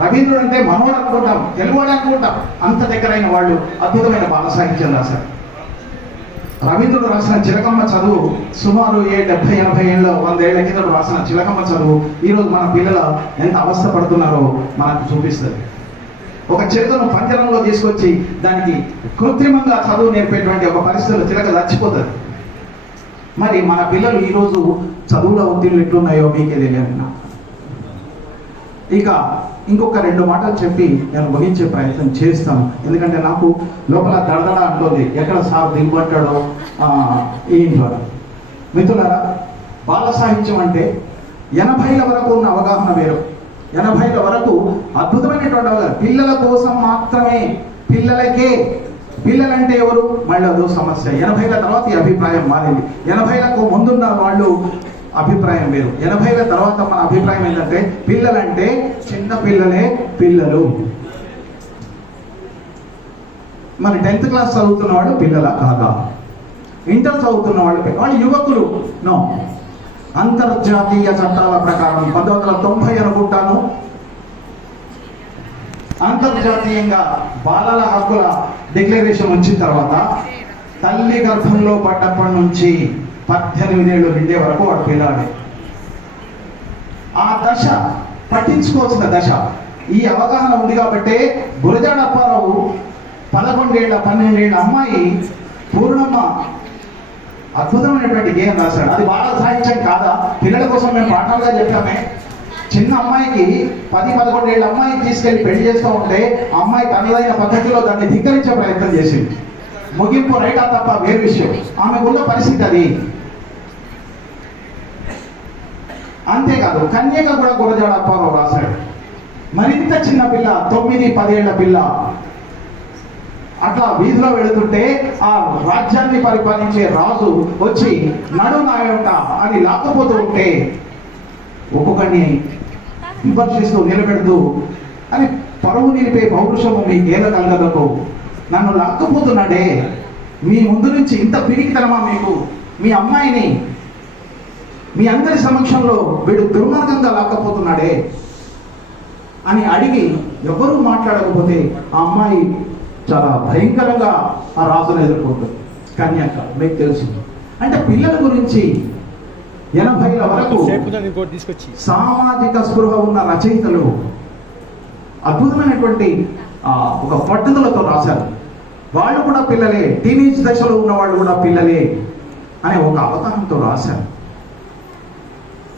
రవీంద్రుడు అంటే మనోడు అనుకుంటాం, తెలుగువాడు అనుకుంటాం. అంత దగ్గరైన వాళ్ళు అద్భుతమైన బాల సాహిత్యం రాశారు. రవీంద్రుడు రాసిన చిలకమ్మ చదువు సుమారు 70-80 ఏళ్ళ 100 ఏళ్ల కింద రాసిన చిలకమ్మ చదువు ఈరోజు మన పిల్లలు ఎంత అవస్థ పడుతున్నారో మనకు చూపిస్తుంది. ఒక చిలకను పంజరంలో తీసుకొచ్చి దానికి కృత్రిమంగా చదువు నేర్పేటువంటి ఒక పరిస్థితుల్లో చిలక చచ్చిపోతుంది. మరి మన పిల్లలు ఈరోజు చదువుల ఒత్తిళ్ళు ఎట్లున్నాయో మీకే తెలియదు. ఇక ఇంకొక 2 మాటలు చెప్పి నేను ముగించే ప్రయత్నం చేస్తాను. ఎందుకంటే నాకు లోపల దడదడ అంటుంది, ఎక్కడ సార్ దిగుబట్టాడో ఏం ద్వారా. మిత్రులారా, బాల సాహిత్యం అంటే 80ల వరకు ఉన్న అవగాహన వేరు. 80ల వరకు అద్భుతమైనటువంటి అవగాహన. పిల్లల కోసం మాత్రమే, పిల్లలకే. పిల్లలంటే ఎవరు? మళ్ళీ అదో సమస్య. 80ల తర్వాత ఈ అభిప్రాయం మారింది. 80లకు ముందున్న వాళ్ళు అభిప్రాయం వేరు. 80ల తర్వాత మన అభిప్రాయం ఏంటంటే పిల్లలంటే చిన్న పిల్లలే పిల్లలు. మరి 10th క్లాస్ చదువుతున్న వాళ్ళు పిల్లలా కాదా? ఇంటర్ చదువుతున్న వాళ్ళు యువకులు. నో, అంతర్జాతీయ చట్టాల ప్రకారం 1990 అనుకుంటాను, అంతర్జాతీయంగా బాలల హక్కుల డిక్లరేషన్ వచ్చిన తర్వాత తల్లి గర్భంలో పడ్డప్పటి నుంచి 18 ఏళ్ళు నిండే వరకు వాడు పిల్లాడే. ఆ దశ పట్టించుకోవాల్సిన దశ. ఈ అవగాహన ఉంది కాబట్టే గురజాడ అప్పారావు 11 ఏళ్ళ 12 ఏళ్ళ అమ్మాయి పూర్ణమ్మ అద్భుతమైనటువంటి గేయం రాశాడు. అది బాల సాహిత్యం కాదా? పిల్లల కోసం మేము పాఠాలుగా చెప్పామే. చిన్న అమ్మాయికి 10-11 ఏళ్ళ అమ్మాయికి తీసుకెళ్లి పెళ్లి చేస్తూ ఉంటే ఆ అమ్మాయి తనదైన పద్ధతిలో దాన్ని ధిక్కరించే ప్రయత్నం చేసింది. ముగింపు రైటా తప్ప వేరు విషయం. ఆమెకున్న పరిస్థితి అది. అంతేకాదు కన్యక కూడా గురజాడ అప్పారావు రాశాడు. మరింత చిన్న పిల్ల, 9-10 ఏళ్ల పిల్ల, అట్లా వీధిలో వెళుతుంటే ఆ రాజ్యాన్ని పరిపాలించే రాజు వచ్చి నడు నాయట అని లాక్కపోతూ ఉంటే ఒక్కొక్కడిని విమర్శిస్తూ నిలబెడుతూ అని పరువు నిలిపే పౌరుషము మీకేల కలగదకు, నన్ను లాక్కపోతున్నాడే, మీ ముందు నుంచి ఇంత పిరికితనమా మీకు, మీ అమ్మాయిని మీ అందరి సమక్షంలో వీడు దుర్మార్గంగా లాక్కపోతున్నాడే అని అడిగి ఎవరూ మాట్లాడకపోతే ఆ అమ్మాయి చాలా భయంకరంగా ఆ రాజును ఎదుర్కొంటుంది. కన్యాక మీకు తెలుసు. అంటే పిల్లల గురించి 80ల వరకు సామాజిక స్పృహ ఉన్న రచయితలు అద్భుతమైనటువంటి ఒక పట్టుదలతో రాశారు. వాళ్ళు కూడా పిల్లలే, టీనేజ్ దశలో ఉన్న వాళ్ళు కూడా పిల్లలే అనే ఒక అవగాహనతో రాశారు.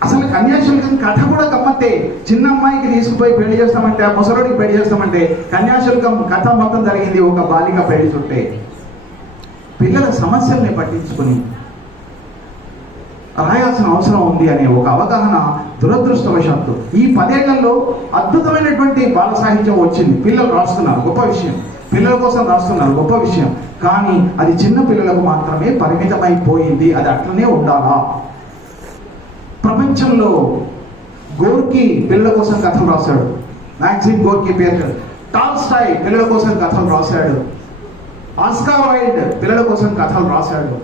అసలు కన్యాశుల్కం కథ కూడా గమ్మత్తే. చిన్న అమ్మాయికి తీసుకుపోయి పెళ్లి చేస్తామంటే, ఆ ముసలుడికి పెళ్లి చేస్తామంటే, కన్యాశుల్కం కథ మొత్తం జరిగింది ఒక బాలిక పెళ్లి చుట్టే. పిల్లల సమస్యల్ని పట్టించుకుని రాయాల్సిన అవసరం ఉంది అనే ఒక అవగాహన దురదృష్టవశాత్తు ఈ 10 ఏళ్లలో అద్భుతమైనటువంటి బాల సాహిత్యం వచ్చింది. పిల్లలు రాస్తున్నారు, గొప్ప విషయం. పిల్లల కోసం రాస్తున్నారు, గొప్ప విషయం. కానీ అది చిన్న పిల్లలకు మాత్రమే పరిమితమైపోయింది. అది అట్లనే ఉండాలా? ప్రపంచంలో గోర్కీ పిల్లల కోసం కథలు రాశాడు, మ్యాక్సిమ్ గోర్కీ పేరు. టాల్స్టాయ్ పిల్లల కోసం కథలు రాశాడు, ఆస్కార్ వైల్డ్ పిల్లల కోసం కథలు రాశాడు.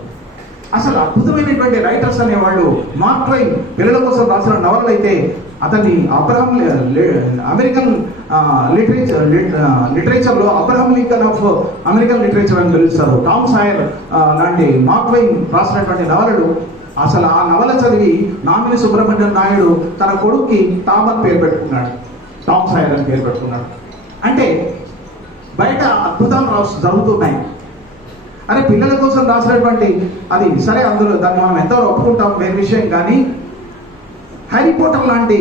అసలు అద్భుతమైనటువంటి రైటర్స్ అనేవాళ్ళు. మార్క్ ట్వైన్ పిల్లల కోసం రాసిన నవలలు అయితే అతన్ని అమెరికన్ లిటరేచర్లో Abraham Lincoln of American literature అని పిలుస్తారు. టామ్ సాయర్ లాంటి మార్క్ ట్వైన్ రాసినటువంటి నవలలు, అసలు ఆ నవల చదివి నామిని సుబ్రహ్మణ్యం నాయుడు తన కొడుక్కి టామ్ అని పేరు పెట్టుకున్నాడు, టామ్ సాయర్ అని పేరు పెట్టుకున్నాడు. అంటే బయట అద్భుతాలు జరుగుతున్నాయి. అరే పిల్లల కోసం రాసినటువంటి అది సరే, అందులో దాన్ని మనం ఎంతవరకు ఒప్పుకుంటాం వేరే విషయం. కానీ హ్యారీ పోటర్ లాంటి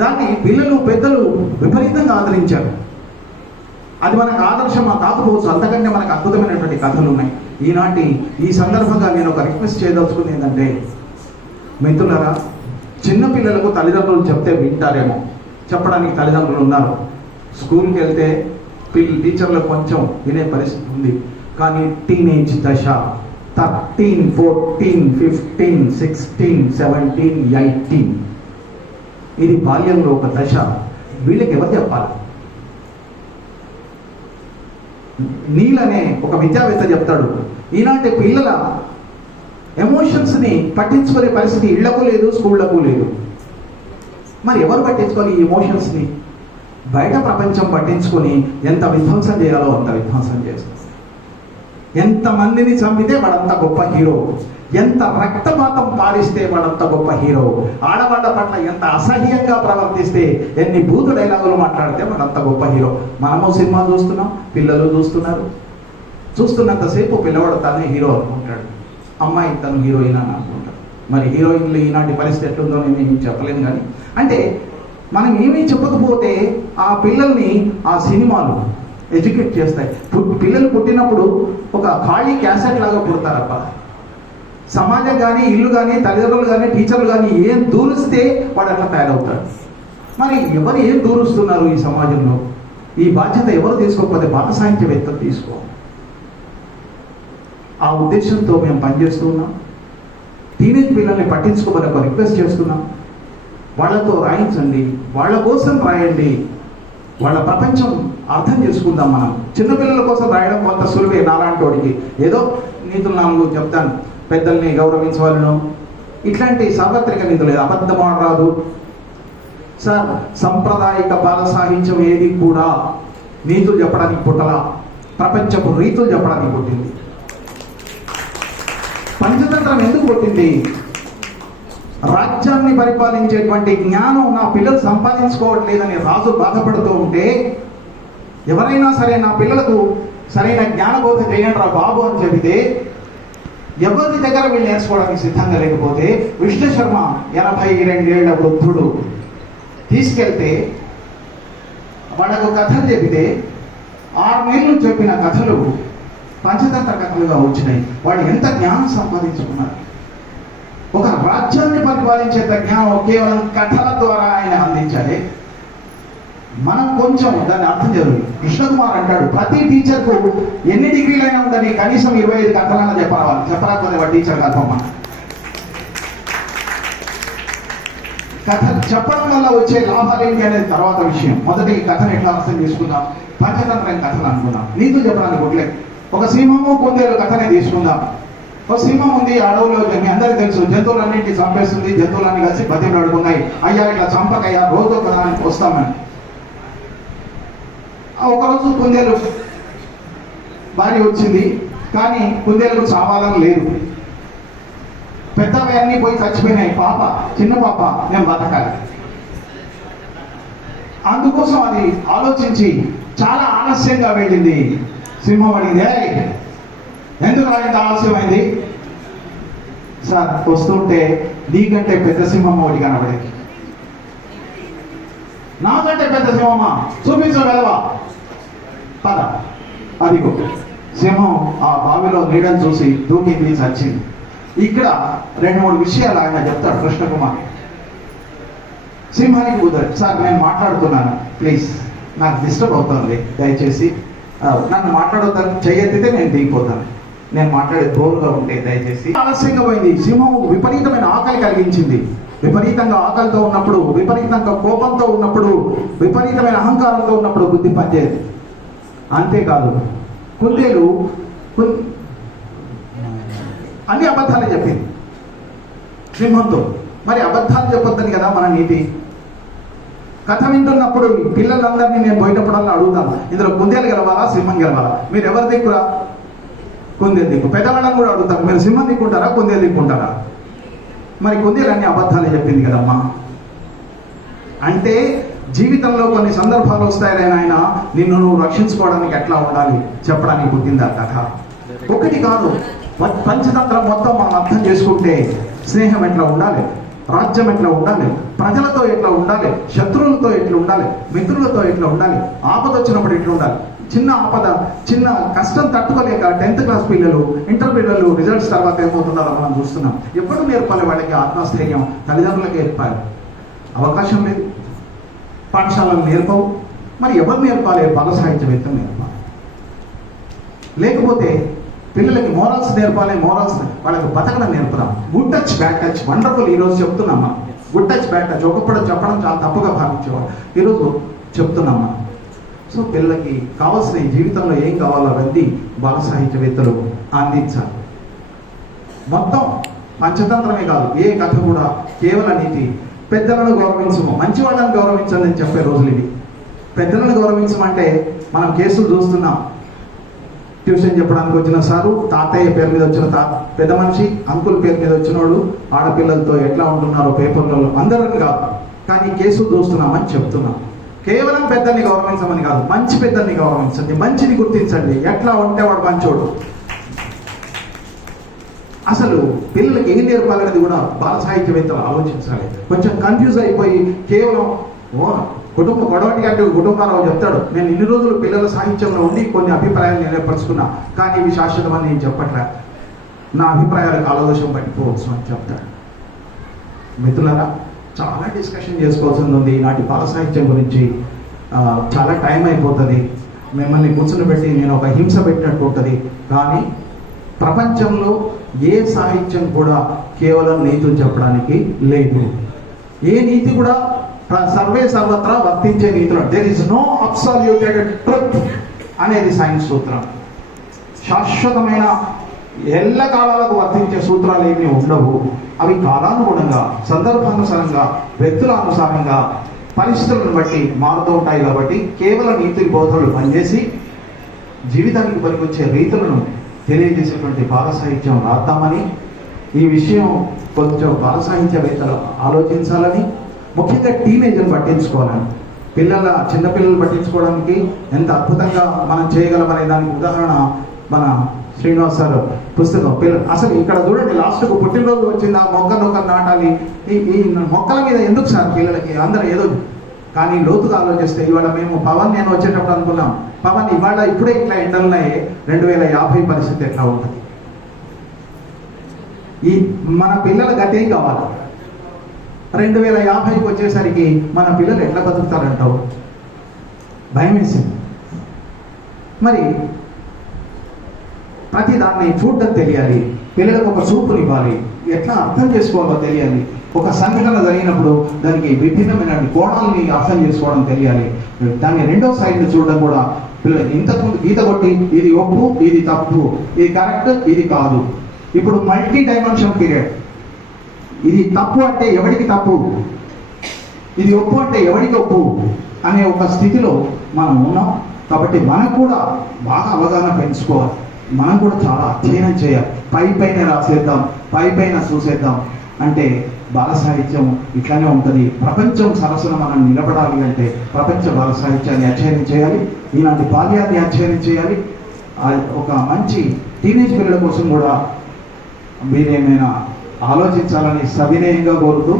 దాన్ని పిల్లలు పెద్దలు విపరీతంగా ఆదరించారు. అది మనకు ఆదర్శమా కాకపోవచ్చు, అంతకంటే మనకు అద్భుతమైనటువంటి కథలు ఉన్నాయి. ఈ సందర్భంగా నేను ఒక రిక్వెస్ట్ చేయదలుచుకుంది ఏంటంటే, మిత్రులారా, చిన్న పిల్లలకు తల్లిదండ్రులు చెప్తే వింటారేమో, చెప్పడానికి తల్లిదండ్రులు ఉన్నారు. స్కూల్కి వెళ్తే టీచర్లకు కొంచెం వినే పరిస్థితి ఉంది. కానీ టీనేజ్ దశ 13, 14, 15, 16, 17, 18 ఇది బాల్యంలో ఒక దశ. వీళ్ళకి ఎవరు చెప్పాలి? నీల్ అనే ఒక విద్యావేత్త చెప్తాడు, ఈనాటి పిల్లల ఎమోషన్స్ని పట్టించుకునే పరిస్థితి ఇళ్లకు లేదు, స్కూళ్లకు లేదు. మరి ఎవరు పట్టించుకోవాలి ఈ ఎమోషన్స్ని? బయట ప్రపంచం పట్టించుకొని ఎంత విధ్వంసం చేయాలో అంత విధ్వంసం చేస్తారు. ఎంతమందిని చంపితే వాడంత గొప్ప హీరో, ఎంత రక్తపాతం పారిస్తే వాడంత గొప్ప హీరో, ఆడవాళ్ళ పట్ల ఎంత అసహ్యంగా ప్రవర్తిస్తే, ఎన్ని బూతు డైలాగులు మాట్లాడితే వాడంత గొప్ప హీరో. మనము సినిమా చూస్తున్నాం, పిల్లలు చూస్తున్నారు. చూస్తున్నంతసేపు పిల్లవాడు తనే హీరో అనుకుంటాడు, అమ్మాయి తను హీరోయిన్ అని అనుకుంటాడు. మరి హీరోయిన్లు ఈనాటి పరిస్థితి ఎట్లుందో నేను చెప్పలేను. కానీ అంటే మనం ఏమీ చెప్పకపోతే ఆ పిల్లల్ని ఆ సినిమాలు ఎడ్యుకేట్ చేస్తాయి. పిల్లలు పుట్టినప్పుడు ఒక ఖాళీ క్యాసెట్ లాగా పుడతారప్ప. సమాజం కానీ, ఇల్లు కానీ, తల్లిదండ్రులు కానీ, టీచర్లు కానీ ఏం దూరిస్తే వాడు అట్లా తయారవుతాడు. మరి ఎవరు ఏం దూరుస్తున్నారు ఈ సమాజంలో? ఈ బాధ్యత ఎవరు తీసుకోకపోతే బాల సాహిత్యవేత్తలు తీసుకోవాలి. ఆ ఉద్దేశంతో మేము పనిచేస్తూ ఉన్నాం. టీనేజ్ పిల్లల్ని పట్టించుకోమని ఒక రిక్వెస్ట్ చేస్తున్నాం. వాళ్ళతో రాయించండి, వాళ్ళ కోసం రాయండి, వాళ్ళ ప్రపంచం అర్థం చేసుకుందాం. మనం చిన్నపిల్లల కోసం రాయడం కొంత సులువే. నాలాంటి వాడికి ఏదో నీతులు 4 చెప్తాను, పెద్దల్ని గౌరవించవాలను, ఇట్లాంటి సార్వత్రిక నీతులు లేదు. అబద్ధం ఆడరాదు సార్. సాంప్రదాయిక బాల సాహిత్యం ఏది కూడా నీతులు చెప్పడానికి పుట్టలా, ప్రపంచపు రీతులు చెప్పడానికి పుట్టింది. పంచతంత్రం ఎందుకు పుట్టింది? రాజ్యాన్ని పరిపాలించేటువంటి జ్ఞానం నా పిల్లలు సంపాదించుకోవట్లేదని రాజు బాధపడుతూ ఉంటే, ఎవరైనా సరే నా పిల్లలకు సరైన జ్ఞానబోధ చేయండి రా బాబు అని చెబితే, ఎవరి దగ్గర వీళ్ళు నేర్చుకోవడానికి సిద్ధంగా లేకపోతే, విష్ణు శర్మ 82 ఏళ్ల వృద్ధుడు తీసుకెళ్తే వాళ్ళకు కథలు చెబితే 6 నెలలు చెప్పిన కథలు పంచతంత్ర కథలుగా వచ్చినాయి. వాళ్ళు ఎంత జ్ఞానం సంపాదించుకున్నారు. ఒక రాజ్యాన్ని పరిపాలించేంత జ్ఞానం కేవలం కథల ద్వారా ఆయన అందించాలి. మనం కొంచెం దాన్ని అర్థం జరుగుతుంది. కృష్ణకుమార్ అంటాడు, ప్రతి టీచర్కు ఎన్ని డిగ్రీలైనా ఉండని కనీసం 25 కథలన్నా చెప్పాలి. చెప్పలేకపోతే వాడు టీచర్ కాదమ్మా. కథ చెప్పడం వల్ల వచ్చే లాభాలు ఏంటి అనేది తర్వాత విషయం. మొదటి కథను ఎట్లా అర్థం చేసుకుందాం. పంచతంత్రం కథలు అనుకుందాం. నీతులు చెప్పడానికి ఒకలే. ఒక సింహము కుందేలు కథనే తీసుకుందాం. ఒక సింహం ఉంది అడవులో, మీ అందరికీ తెలుసు, జంతువులన్నింటినీ చంపేస్తుంది. జంతువులన్నీ కలిసి బతిని అడుగున్నాయి, అయ్యా ఇట్లా చంపకయ్యా, రోజు కథానికి వస్తామని. ఒకరోజు కుందేలు భార్య వచ్చింది, కానీ కుందేలకు చావాలని లేదు. పెద్దవి అన్నీ పోయి చచ్చిపోయినాయి. పాప, చిన్న పాప, నేను బతకాలి. అందుకోసం అది ఆలోచించి చాలా ఆలస్యంగా వెళ్ళింది. సింహం అడిగింది, ఎందుకు రాయింత ఆలస్యమైంది? సార్, వస్తుంటే నీకంటే పెద్ద సింహం ఒకటి కనబడింది. నాకంటే పెద్ద సింహమా? చూపించు వెలవా, పద. అదిగో సింహం ఆ బావిలో నీడని చూసి దూకింది, చచ్చింది. ఇక్కడ 2-3 విషయాలు ఆయన చెప్తాడు కృష్ణకుమార్. సింహానికి కుదరదు. సార్, నేను మాట్లాడుతున్నాను, ప్లీజ్ నాకు డిస్టర్బ్ అవుతుంది, దయచేసి నన్ను మాట్లాడొద్దని చెయ్యెత్తితే నేను దిగిపోతాను. నేను మాట్లాడే బోరుగా ఉంటే దయచేసి. ఆలస్యంగా పోయింది. సింహం విపరీతమైన ఆకలి కలిగించింది. విపరీతంగా ఆకలితో ఉన్నప్పుడు, విపరీతంగా కోపంతో ఉన్నప్పుడు, విపరీతమైన అహంకారంతో ఉన్నప్పుడు బుద్ధి పనిచేయదు. అంతేకాదు, కుందేలు అన్ని అబద్ధాలు చెప్పింది సింహంతో. మరి అబద్ధాలు చెప్పొద్దని కదా మన నీతి. కథ వింటున్నప్పుడు పిల్లలందరినీ నేను పోయేటప్పుడల్లా అడుగుతాను, ఇందులో కుందేలు గెలవాలా, సింహం గెలవాలా? మీరు ఎవరి దిక్కురా? కుందేలు దిక్కు. పెద్దవాళ్ళని కూడా అడుగుతాను, మీరు సింహం దిక్కుంటారా, కుందేలు దిక్కుంటారా? మరి కుందేలు అన్ని అబద్ధాలే చెప్పింది కదమ్మా. అంటే జీవితంలో కొన్ని సందర్భాలు వస్తాయని ఆయన నిన్ను నువ్వు రక్షించుకోవడానికి ఎట్లా ఉండాలి చెప్పడానికి పుట్టింది ఆ కథ. ఒకటి కాదు, పంచతంత్రం మొత్తం మనం అర్థం చేసుకుంటే స్నేహం ఎట్లా ఉండాలి, రాజ్యం ఎట్లా ఉండాలి, ప్రజలతో ఎట్లా ఉండాలి, శత్రువులతో ఎట్లా ఉండాలి, మిత్రులతో ఎట్లా ఉండాలి, ఆపద వచ్చినప్పుడు ఎట్లా ఉండాలి. చిన్న ఆపద, చిన్న కష్టం తట్టుకోలేక 10th క్లాస్ పిల్లలు, ఇంటర్ పిల్లలు రిజల్ట్స్ తర్వాత ఏమవుతున్నారో మనం చూస్తున్నాం. ఎప్పుడు నేర్పాలి వాళ్ళకి ఆత్మస్థైర్యం? తల్లిదండ్రులకి నేర్పాలి, అవకాశం లేదు. పాఠశాలలు నేర్పవు. మరి ఎవరు నేర్పాలి? బాల సాహిత్యవేత్తలు నేర్పాలి. లేకపోతే పిల్లలకి మోరల్స్ నేర్పాలి. మోరల్స్ వాళ్ళకి బతకడం నేర్పుదాం. Good touch, bad touch, wonderful. ఈరోజు చెప్తున్నామా గుడ్ టచ్, బ్యాడ్ టచ్. ఒకప్పుడు చెప్పడం చాలా తప్పుగా భావించేవాడు, ఈరోజు చెప్తున్నామా. సో పిల్లలకి కావాల్సిన జీవితంలో ఏం కావాలో అవన్నీ బాల సాహిత్యవేత్తలు అందించాలి. మొత్తం పంచతంత్రమే కాదు, ఏ కథ కూడా కేవల నీతి. పెద్దలను గౌరవించము, మంచి వాళ్ళని గౌరవించండి అని చెప్పే రోజులు ఇవి. పెద్దలను గౌరవించమంటే మనం కేసులు చూస్తున్నాం. ట్యూషన్ చెప్పడానికి వచ్చిన సారు, తాతయ్య పేరు మీద వచ్చిన పెద్ద మనిషి, అంకుల్ పేరు మీద వచ్చినోడు ఆడపిల్లలతో ఎట్లా ఉంటున్నారో పేపర్లలో, అందరిని కాదు కానీ కేసులు చూస్తున్నామని చెప్తున్నాం. కేవలం పెద్దల్ని గౌరవించమని కాదు, మంచి పెద్దల్ని గౌరవించండి, మంచిని గుర్తించండి. ఎట్లా ఉంటే వాడు మంచోడు. అసలు పిల్లలకి ఏం నేర్పాలనేది కూడా బాల సాహిత్యవేత్తలు ఆలోచించాలి. కొంచెం కన్ఫ్యూజ్ అయిపోయి కేవలం కుటుంబ గొడవటి అంటే కుటుంబారావు చెప్తాడు, నేను ఇన్ని రోజులు పిల్లల సాహిత్యంలో ఉండి కొన్ని అభిప్రాయాలు నేను ఏర్పరచుకున్నా, కానీ ఇవి శాశ్వతమని నేను చెప్పట్లే, నా అభిప్రాయాలకు ఆలోచన పట్టిపోవచ్చు అని చెప్తాడు. మిత్రులారా, చాలా డిస్కషన్ చేసుకోవాల్సింది ఉంది ఈనాటి బాల సాహిత్యం గురించి. చాలా టైం అయిపోతుంది. మిమ్మల్ని కూర్చుని పెట్టి నేను ఒక హింస పెట్టినట్టు ఉంటుంది. కానీ ప్రపంచంలో ఏ సాహిత్యం కూడా కేవలం నీతులు చెప్పడానికి లేదు. ఏ నీతి కూడా సర్వే సర్వత్రా వర్తించే నీతులు. దేర్ ఇస్ నో అబ్సల్యూటెడ్ ట్రూత్ అనేది సైన్స్ సూత్రం. శాశ్వతమైన ఎల్ల కాలాలకు వర్తించే సూత్రాలు ఏమీ ఉండవు. అవి కాలానుగుణంగా, సందర్భానుసారంగా, వ్యక్తుల అనుసారంగా, పరిస్థితులను బట్టి మారుతూ ఉంటాయి. కాబట్టి కేవలం నీతి బోధనలు పనిచేసి జీవితానికి పనికొచ్చే రీతులను తెలియజేసేటువంటి బాల సాహిత్యం రాద్దామని, ఈ విషయం కొంచెం బాల సాహిత్యవేత్తలు ఆలోచించాలని, ముఖ్యంగా టీనేజర్ని పట్టించుకోవాలని. చిన్నపిల్లలు పట్టించుకోవడానికి ఎంత అద్భుతంగా మనం చేయగలమనే దానికి ఉదాహరణ మన శ్రీనివాస్ సార్ పుస్తకం. పిల్లలు అసలు ఇక్కడ చూడండి, లాస్ట్కు పుట్టినరోజు వచ్చింది, ఆ మొక్కను నాటాలి. ఈ మొక్కల మీద ఎందుకు సార్ పిల్లలకి? అందరూ ఏదో, కానీ లోతుగా ఆలోచిస్తే ఇవాళ మేము పవన్, నేను వచ్చేటప్పుడు అనుకున్నాం, పవన్ ఇవాళ ఇప్పుడే ఇట్లా ఎండలున్నాయి, 2050 పరిస్థితి ఎట్లా ఉంటుంది? ఈ మన పిల్లల గతే కావాలి. 2050కి వచ్చేసరికి మన పిల్లలు ఎట్లా బతుకుతారంటావు? భయం వేసింది. మరి ప్రతి దాన్ని చూడటం తెలియాలి, పిల్లలకు ఒక చూపునివ్వాలి, ఎట్లా అర్థం చేసుకోవాలో తెలియాలి, ఒక సంఘటన జరిగినప్పుడు దానికి విభిన్నమైన కోణాలని అర్థం చేసుకోవడం తెలియాలి, దాన్ని రెండో సైడ్ని చూడడం కూడా. పిల్లలు ఇంతకుముందు గీత కొట్టి ఇది ఒప్పు, ఇది తప్పు, ఇది కరెక్ట్, ఇది కాదు. ఇప్పుడు మల్టీ డైమెన్షన్ పీరియడ్. ఇది తప్పు అంటే ఎవరికి తప్పు, ఇది ఒప్పు అంటే ఎవరికి ఒప్పు అనే ఒక స్థితిలో మనం ఉన్నాం. కాబట్టి మనకు కూడా బాగా అవగాహన పెంచుకోవాలి, మనం కూడా చాలా అధ్యయనం చేయాలి. పైన రాసేద్దాం, పైన చూసేద్దాం అంటే బాల సాహిత్యం ఇట్లానే ఉంటుంది. ప్రపంచం సరసన మనం నిలబడాలి అంటే ప్రపంచ బాల సాహిత్యాన్ని అధ్యయనం చేయాలి, ఇలాంటి బాల్యాన్ని అధ్యయనం చేయాలి. ఒక మంచి టీనేజ్ పిల్లల కోసం కూడా మీరేమైనా ఆలోచించాలని సవినయంగా కోరుతూ,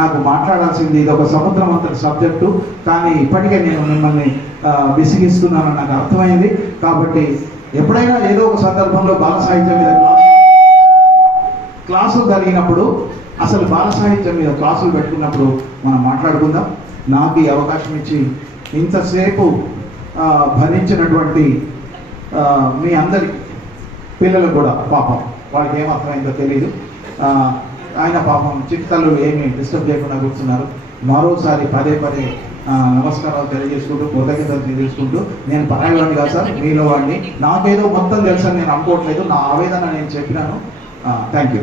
నాకు మాట్లాడాల్సింది ఇది ఒక సముద్రం అంతటి సబ్జెక్టు, కానీ ఇప్పటికే నేను మిమ్మల్ని విసిగిస్తున్నానని నాకు అర్థమైంది. కాబట్టి ఎప్పుడైనా ఏదో ఒక సందర్భంలో బాల సాహిత్యం మీద క్లాసులు జరిగినప్పుడు, అసలు బాల సాహిత్యం మీద క్లాసులు పెట్టుకున్నప్పుడు మనం మాట్లాడుకుందాం. నాకు ఈ అవకాశం ఇచ్చి ఇంతసేపు భరించినటువంటి మీ అందరి పిల్లలు కూడా పాపం వాళ్ళకి ఏమర్థమైందో తెలియదు. ఆయన పాపం చిత్తలు ఏమి డిస్టర్బ్ చేయకుండా కూర్చున్నారు. మరోసారి పదే నమస్కారాలు తెలియజేసుకుంటూ, కృతజ్ఞతలు తెలియజేసుకుంటూ, నేను పరాయవాడిని కాదు సార్, మీలో వాడిని, నాకేదో మొత్తం తెలుసని నేను అనుకోవట్లేదు, నా ఆవేదన నేను చెప్పినాను. Thank you.